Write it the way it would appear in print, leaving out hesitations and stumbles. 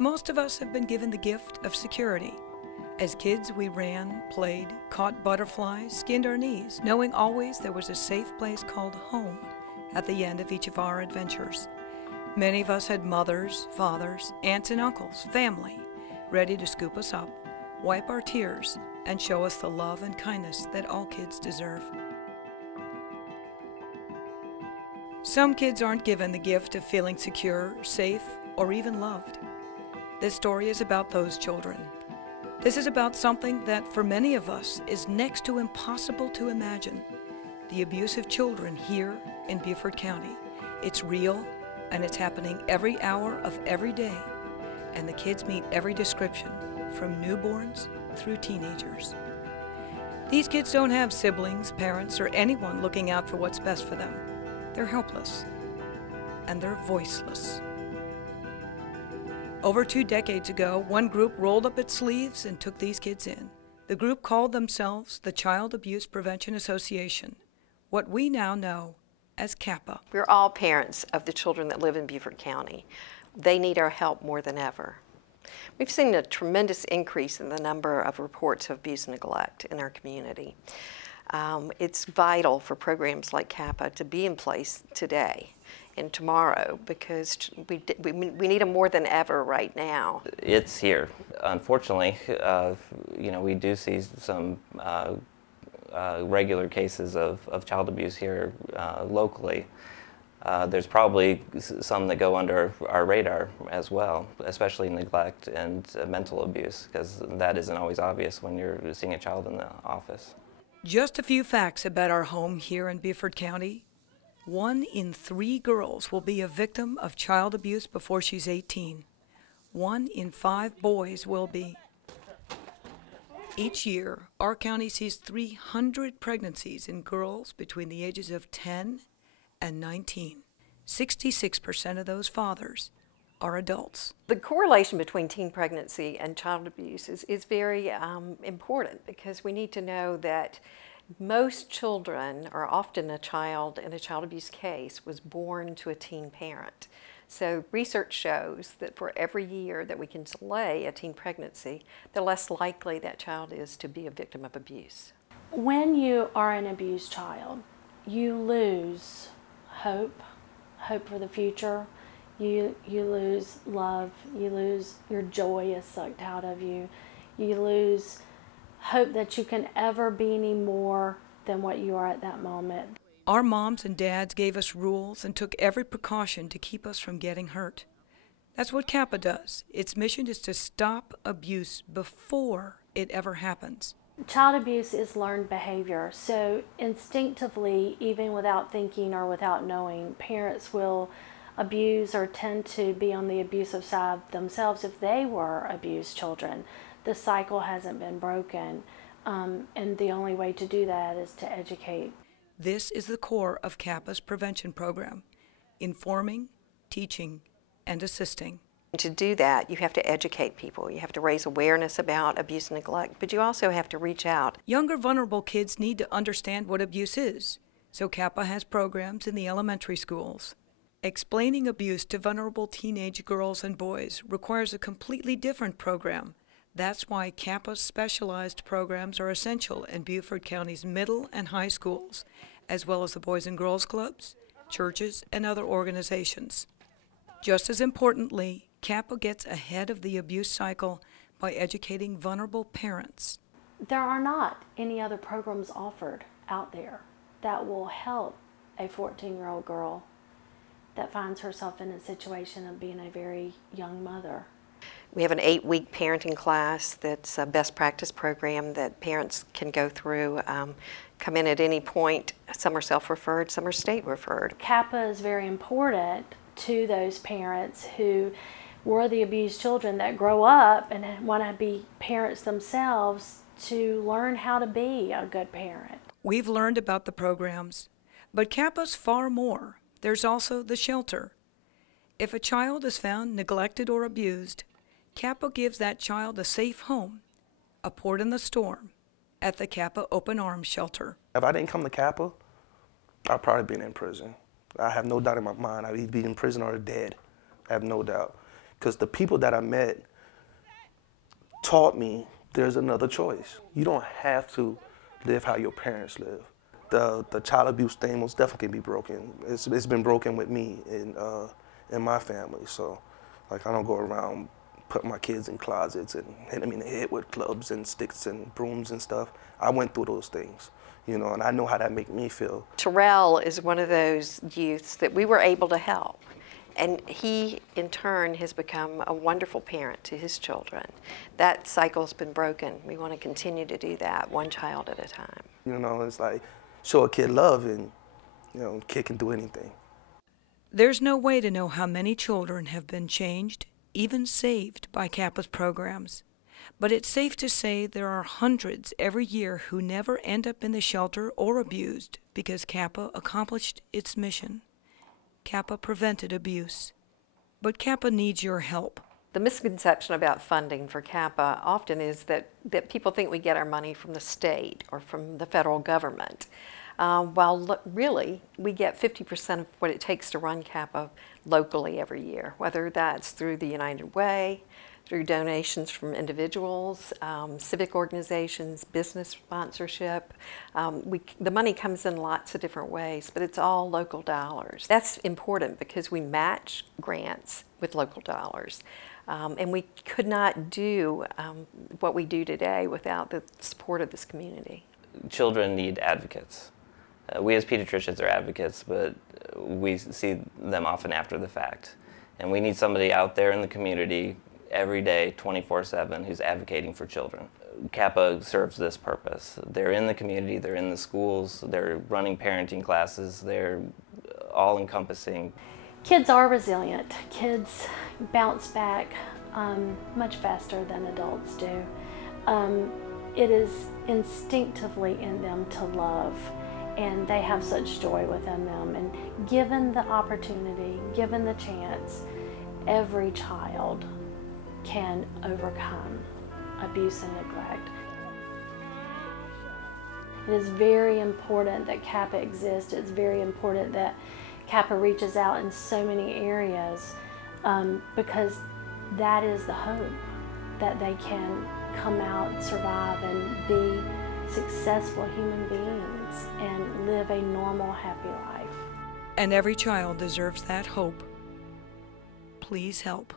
Most of us have been given the gift of security. As kids, we ran, played, caught butterflies, skinned our knees, knowing always there was a safe place called home at the end of each of our adventures. Many of us had mothers, fathers, aunts and uncles, family, ready to scoop us up, wipe our tears, and show us the love and kindness that all kids deserve. Some kids aren't given the gift of feeling secure, safe, or even loved. This story is about those children. This is about something that, for many of us, is next to impossible to imagine. The abuse of children here in Beaufort County. It's real, and it's happening every hour of every day. And the kids meet every description, from newborns through teenagers. These kids don't have siblings, parents, or anyone looking out for what's best for them. They're helpless, and they're voiceless. Over 2 decades ago, one group rolled up its sleeves and took these kids in. The group called themselves the Child Abuse Prevention Association, what we now know as CAPA. We're all parents of the children that live in Beaufort County. They need our help more than ever. We've seen a tremendous increase in the number of reports of abuse and neglect in our community. It's vital for programs like CAPA to be in place today and tomorrow, because we need them more than ever right now. It's here. Unfortunately, we do see some regular cases of child abuse here locally. There's probably some that go under our radar as well, especially neglect and mental abuse, because that isn't always obvious when you're seeing a child in the office. Just a few facts about our home here in Beaufort County. 1 in 3 girls will be a victim of child abuse before she's 18. 1 in 5 boys will be. Each year, our county sees 300 pregnancies in girls between the ages of 10 and 19. 66% of those fathers are adults. The correlation between teen pregnancy and child abuse is very important, because we need to know that most children, or often a child in a child abuse case, was born to a teen parent. So research shows that for every year that we can delay a teen pregnancy, the less likely that child is to be a victim of abuse. When you are an abused child, you lose hope for the future. You lose love, your joy is sucked out of you. You lose hope that you can ever be any more than what you are at that moment. Our moms and dads gave us rules and took every precaution to keep us from getting hurt. That's what CAPA does. Its mission is to stop abuse before it ever happens. Child abuse is learned behavior, so instinctively, even without thinking or without knowing, parents will abuse or tend to be on the abusive side themselves if they were abused children. The cycle hasn't been broken, and the only way to do that is to educate. This is the core of CAPA's prevention program: informing, teaching, and assisting. To do that, you have to educate people. You have to raise awareness about abuse and neglect, but you also have to reach out. Younger vulnerable kids need to understand what abuse is, so CAPA has programs in the elementary schools. Explaining abuse to vulnerable teenage girls and boys requires a completely different program. That's why CAPA's specialized programs are essential in Beaufort County's middle and high schools, as well as the Boys and Girls Clubs, churches, and other organizations. Just as importantly, CAPA gets ahead of the abuse cycle by educating vulnerable parents. There are not any other programs offered out there that will help a 14-year-old girl that finds herself in a situation of being a very young mother. We have an 8-week parenting class that's a best practice program that parents can go through, come in at any point. Some are self-referred, some are state-referred. CAPA is very important to those parents who were the abused children that grow up and want to be parents themselves, to learn how to be a good parent. We've learned about the programs, but CAPA's far more. There's also the shelter. If a child is found neglected or abused, CAPA gives that child a safe home, a port in the storm, at the CAPA Open Arms Shelter. If I didn't come to CAPA, I'd probably been in prison. I have no doubt in my mind I'd either be in prison or dead. I have no doubt. because the people that I met taught me there's another choice. You don't have to live how your parents live. The child abuse thing most definitely can be broken. It's been broken with me in my family. So, like, I don't go around putting my kids in closets and hitting them in the head with clubs and sticks and brooms and stuff. I went through those things, you know, and I know how that make me feel. Terrell is one of those youths that we were able to help. And he, in turn, has become a wonderful parent to his children. That cycle's been broken. We want to continue to do that, one child at a time. You know, it's like, show a kid love and, you know, a kid can do anything. There's no way to know how many children have been changed, even saved by CAPA's programs. But it's safe to say there are hundreds every year who never end up in the shelter or abused because CAPA accomplished its mission. CAPA prevented abuse. But CAPA needs your help. The misconception about funding for CAPA often is that people think we get our money from the state or from the federal government. While really, we get 50% of what it takes to run CAPA locally every year, whether that's through the United Way, through donations from individuals, civic organizations, business sponsorship. The money comes in lots of different ways, but it's all local dollars. That's important because we match grants with local dollars. And we could not do what we do today without the support of this community. Children need advocates. We as pediatricians are advocates, but we see them often after the fact. And we need somebody out there in the community every day, 24/7, who's advocating for children. CAPA serves this purpose. They're in the community, they're in the schools, they're running parenting classes, they're all-encompassing. Kids are resilient. Kids bounce back much faster than adults do. It is instinctively in them to love, and they have such joy within them. And given the opportunity, given the chance, every child can overcome abuse and neglect. It is very important that CAPA exists. It's very important that CAPA reaches out in so many areas because that is the hope, that they can come out, survive, and be successful human beings and live a normal, happy life. And every child deserves that hope. Please help.